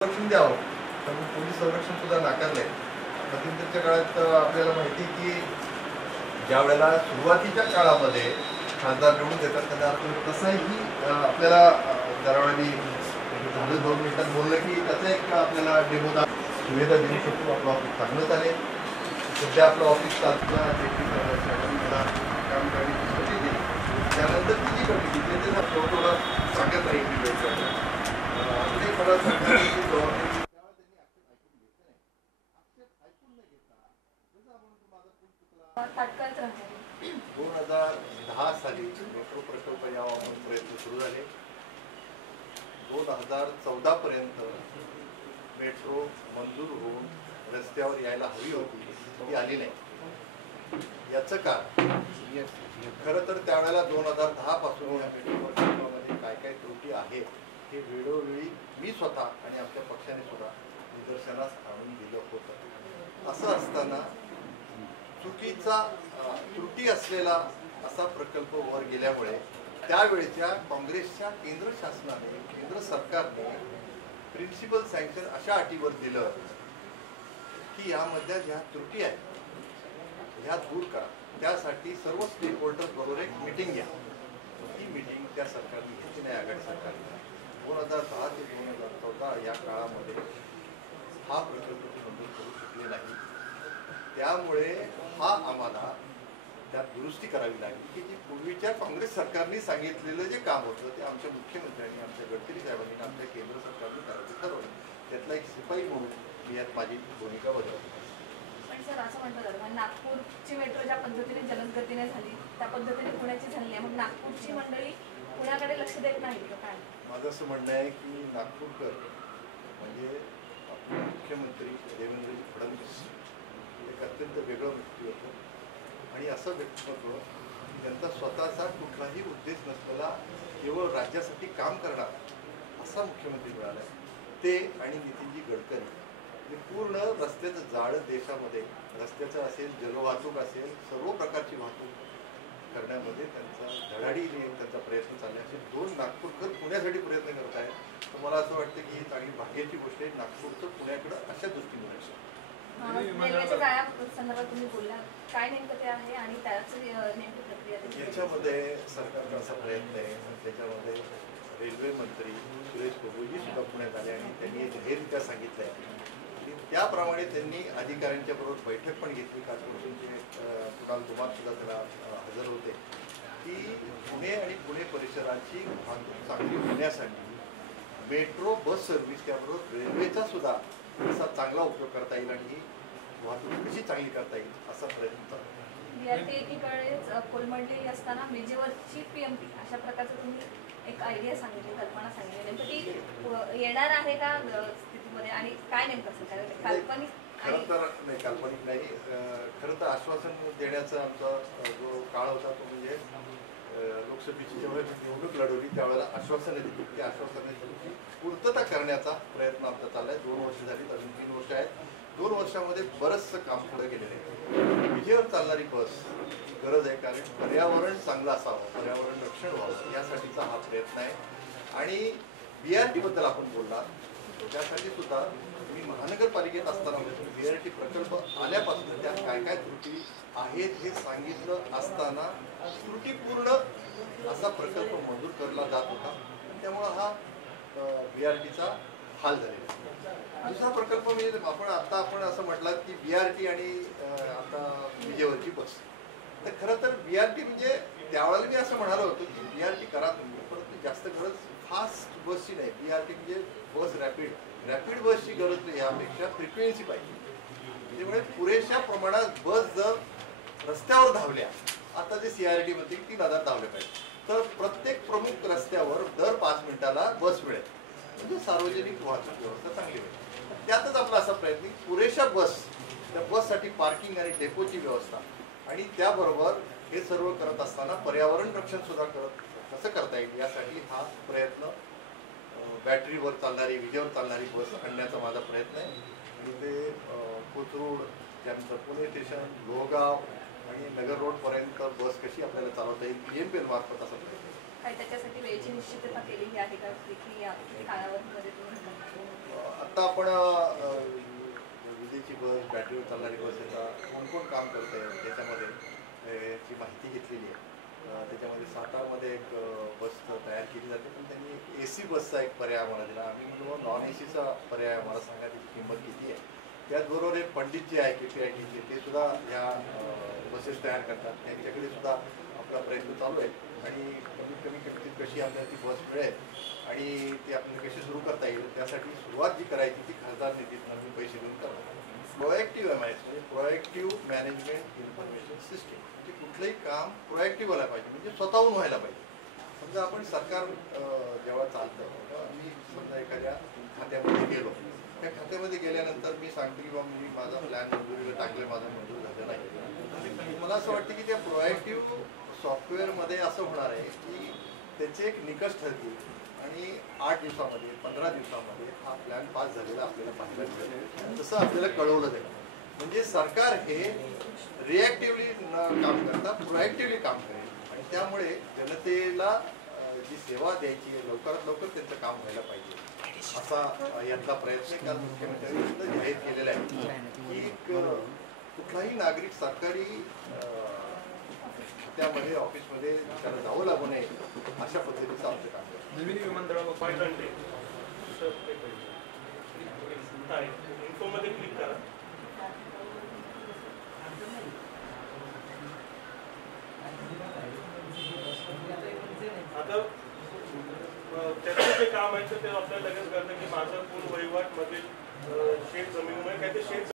संरक्षण द्यावं तर पोलीस संरक्षण सुद्धा नाकारलंय. मध्यंतरीच्या काळात आपल्याला माहिती की ज्या वेळेला सुरुवातीच्या काळामध्ये खासदार निवडून देतात त्यांना तसाही आपल्याला दरवेळी झालं 2 मिनिटात बोललं की त्याचा एक आपल्याला डेमो सुविधा देऊ शकतो. आपलं ऑफिस चांगलं चालेल. सध्या आपलं ऑफिस चालतं काम करण्याची संधी दिली. त्यानंतर ती जी कमिटी दिली त्याचा फोटोला सांगत नाही मला सांगण्याची 2010 साली मेट्रो प्रकल्प यावा प्रयत्न सुरू झाले. 2014 पर्यंत मेट्रो मंजूर होऊन रस्त्यावर यायला हवी होती, ती आली नाही. याचं कारण खरं तर त्यावेळेला 2010 पासून या मेट्रो प्रकल्पामध्ये काय काय त्रुटी आहेत हे वेळोवेळी मी स्वतः आणि आमच्या पक्षाने सुद्धा निदर्शनास आणून दिलं होतं. असं असताना चुकीचा त्रुटी असलेला असा प्रकल्प वर गेल्यामुळे त्यावेळेच्या काँग्रेसच्या केंद्र शासनाने केंद्र सरकारने प्रिन्सिपल सँक्शन अशा अटीवर दिलं की यामधल्या ज्या त्रुटी आहेत ह्या दूर करा. त्यासाठी सर्व स्टेक होल्डर्स बरोबर एक मीटिंग घ्या. ही मीटिंग त्या सरकारने घेतली नाही. आघाडी सरकारने 2010 ते 2014 या काळामध्ये हा प्रकल्प मंजूर करू शकले नाही. त्यामुळे हा आम्हाला त्यात दुरुस्ती करावी लागली की जी पूर्वीच्या काँग्रेस सरकारने सांगितलेलं जे काम होतं ते आमच्या मुख्यमंत्र्यांनी आमच्या गडकरी साहेबांनी आमच्या केंद्र सरकारने करायचं ठरवलं. त्यातला एक शिपाई म्हणून मी यात माझी भूमिका बजावली. पण सर असं म्हटलं जातं नागपूरची मेट्रो ज्या पद्धतीने जलद गतीने झाली त्या पद्धतीने पुण्याची झाली आहे. मग नागपूरची मंडळी पुण्याकडे लक्ष देत नाही का काय? माझं असं म्हणणं आहे की नागपूरकर म्हणजे आपले मुख्यमंत्री देवेंद्र फडणवीस एक अत्यंत वेगळं व्यक्तिमत्व आणि असं व्यक्तिमत्व त्यांचा स्वतःचा कुठलाही उद्देश नसलेला केवळ राज्यासाठी काम करणार असा मुख्यमंत्री मिळाला. ते आणि नितीनजी गडकरी म्हणजे पूर्ण रस्त्याचं जाळं देशामध्ये रस्त्याचं असेल, जलवाहतूक असेल, सर्व प्रकारची वाहतूक करण्यामध्ये त्यांचा धडाडीने त्यांचा प्रयत्न चालला. असे 2 नागपूरकर पुण्यासाठी प्रयत्न करत आहेत. तर मला असं वाटतं की ही चांगली भाग्याची गोष्ट आहे. नागपूरचं पुण्याकडं अशा दृष्टीने रेल्वेच्या जाळ्या संदर्भात तुम्ही बोलला काय नेमकं ते आहे आणि त्याची नेमकी प्रक्रिया याच्यामध्ये सरकारचा असा प्रयत्न आहे. त्याच्यामध्ये रेल्वे मंत्री सुरेश प्रभूजी सुद्धा पुण्यात आले आणि त्यांनी एक हेरित्या सांगितलं आहे. त्याप्रमाणे त्यांनी अधिकाऱ्यांच्या बरोबर बैठक पण घेतली. कालपासून ते कुणाल कुमार सुद्धा त्याला हजर होते की पुणे आणि पुणे परिसराची वाहतूक चांगली होण्यासाठी मेट्रो बस सर्व्हिस त्याबरोबर रेल्वेचा सुद्धा असा चांगला उपयोग करता येईल आणि ही वाहतूक कशी चांगली करता येईल असा प्रयत्न चालू. एकीकडे कोलमडलेली असताना मेजेवरची पीएमपी अशा प्रकारचं तुम्ही एक आयडिया सांगितली, कल्पना सांगितली. नेमकं ती येणार आहे का स्थितीमध्ये आणि काय नेमकं असेल काल्पनिक? खरं तर नाही, काल्पनिक नाही. खरं तर आश्वासन देण्याचा आमचा जो काळ होता तो म्हणजे लोकसभेची जेव्हा निवडणूक लढवली त्यावेळेला आश्वासनं दिली. त्या आश्वासनाची पूर्तता करण्याचा प्रयत्न आमचा चालला आहे. 2 वर्ष झाली, अजून 3 वर्ष आहेत. 2 वर्षामध्ये बरंचसं काम पुढे गेलेलं आहे. विजेवर चालणारी बस गरज आहे कारण पर्यावरण चांगलं असावं, पर्यावरण रक्षण व्हावं यासाठीचा हा प्रयत्न आहे. आणि BRT बद्दल आपण बोलला त्यासाठी सुद्धा मी महानगरपालिकेत असताना BRT प्रकल्प आल्यापासून त्यात काय काय त्रुटी आहेत हे सांगितलं असताना त्रुटीपूर्ण असा प्रकल्प मंजूर केला जात होता. त्यामुळं हा BRTचा हाल झालेला. दुसरा प्रकल्प म्हणजे आपण असं म्हटलं की BRT आणि आता विजेवरची बस. तर खरं तर BRT म्हणजे त्यावेळेला मी असं म्हणालो होतो की BRT करा तुम्ही, परंतु जास्त गरज फास्ट बसची नाही. BRT म्हणजे बस रॅपिड बसची गरज नाही. यापेक्षा फ्रिक्वेन्सी पाहिजे. त्यामुळे पुरेशा प्रमाणात बस जर रस्त्यावर धावल्या, आता जे CRT मध्ये 3000 धावले पाहिजे, तर प्रत्येक प्रमुख रस्त्यावर दर 5 मिनिटाला बस मिळेल म्हणजे सार्वजनिक वाहतूक व्यवस्था चांगली होईल. त्यातच आपला असा प्रयत्न पुरेशा बस, त्या बससाठी पार्किंग आणि डेपोची व्यवस्था आणि त्याबरोबर हे सर्व करत असताना पर्यावरण रक्षण सुद्धा कसं करता येईल यासाठी हा प्रयत्न बॅटरीवर चालणारी विजेवर चालणारी बस आणण्याचा माझा प्रयत्न आहे. आणि ते कोथरूड त्यानंतर पुणे स्टेशन, लोहगाव आणि नगर रोडपर्यंत बस कशी आपल्याला चालवता येईल PMPL मार्फत असा प्रयत्न. त्याच्यासाठी वेळेची निश्चितता केलेली आहे का? काळावर आत्ता आपण विजेची बस, बॅटरीवर चालणारी बस याचा कोण काम करत आहे त्याच्यामध्ये ची माहिती घेतलेली आहे. त्याच्यामध्ये सातारमध्ये एक बस तयार केली जाते, पण त्यांनी AC बसचा एक पर्याय आम्हाला दिला. आम्ही म्हणून नॉन ACचा पर्याय आम्हाला सांगा, त्याची किंमत किती आहे. त्याचबरोबर एक पंडित जे आहे KPITचे ते सुद्धा ह्या बसेस तयार करतात, त्यांच्याकडे सुद्धा आपला प्रयत्न चालू आहे आणि कमीत कमी किमतीत कशी आपल्याला ती बस मिळेल आणि ती आपल्याला कशी सुरू करता येईल, त्यासाठी सुरुवात जी करायची ती खासदार निधीतून आम्ही पैसे देऊन करणार. प्रोएक्टिव्ह MIS म्हणजे प्रोएक्टिव्ह मॅनेजमेंट इन्फॉर्मेशन सिस्टीम, म्हणजे कुठलंही काम प्रोएक्टिव्ह व्हायला पाहिजे, म्हणजे स्वतःहून व्हायला पाहिजे. समजा आपण सरकार जेव्हा चालतं तेव्हा मी समजा एखाद्या खात्यामध्ये गेलो, त्या खात्यामध्ये गेल्यानंतर मी सांगतो की बाबा मी माझा प्लॅन मंजुरीला टाकलं, माझं मंजूर झालं नाही. मला असं वाटतं की त्या प्रोएक्टिव्ह सॉफ्टवेअरमध्ये असं होणार आहे की त्याचे एक निकष ठरतील आणि 8 दिवसामध्ये 15 दिवसामध्ये हा प्लॅन पास झालेला आपल्याला पाहायला मिळेल, तसं आपल्याला कळवलं जाईल. म्हणजे सरकार हे रिॲक्टिव्हली न काम करता प्रोएक्टिव्हली काम करेल आणि त्यामुळे जनतेला जी सेवा द्यायची आहे लवकरात लवकर त्यांचं काम व्हायला पाहिजे, असा यातला प्रयत्न काल मुख्यमंत्र्यांनी सुद्धा जाहीर केलेला आहे की कुठलाही नागरिक सरकारी त्यामध्ये ऑफिसमध्ये त्याला जावं लागू नये अशा पद्धतीचं आमचं काम करतो. नवीन विमानतळावर पायदंडे इन्फोमध्ये क्लिक करा. आता त्याचं जे काम आहे ते आपल्याला लगेच कळतं की माझं पूर्ण वहिवाट मध्ये शेत जमीन काय ते शेत